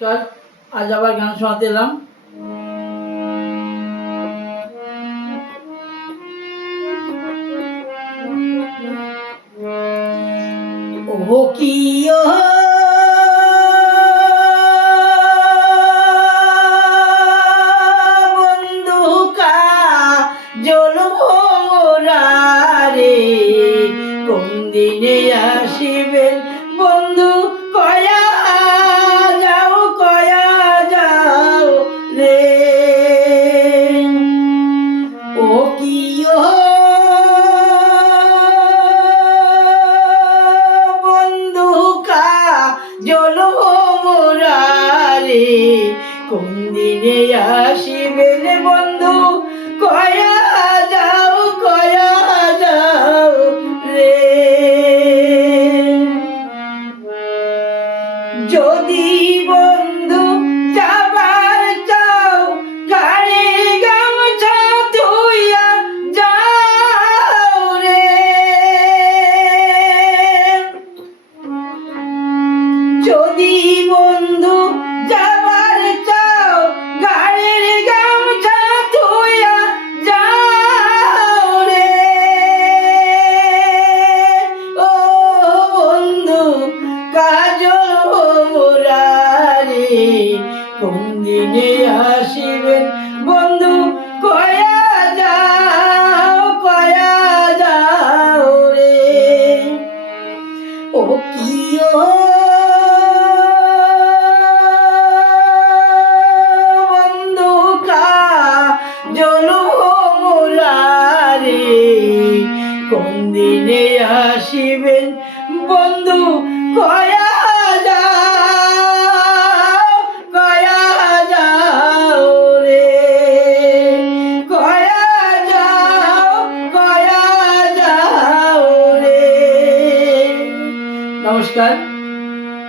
নমস্কার আজ আবার গান শোনাতে এলাম। ও কি বন্ধু কা দিনে আসিবেন বন্ধু কয়া কোন দিনে আসিবেন বন্ধু? কয়া যাও কয়া যাও রে। যদি বন্ধু কাজল মোরারে কোন দিনে বন্ধু, কয়া যাও কয়া যাও রে। ও কি কোন দিনে আসিবেন? বন্ধু, কয়া কয়া যাও রে নমস্কার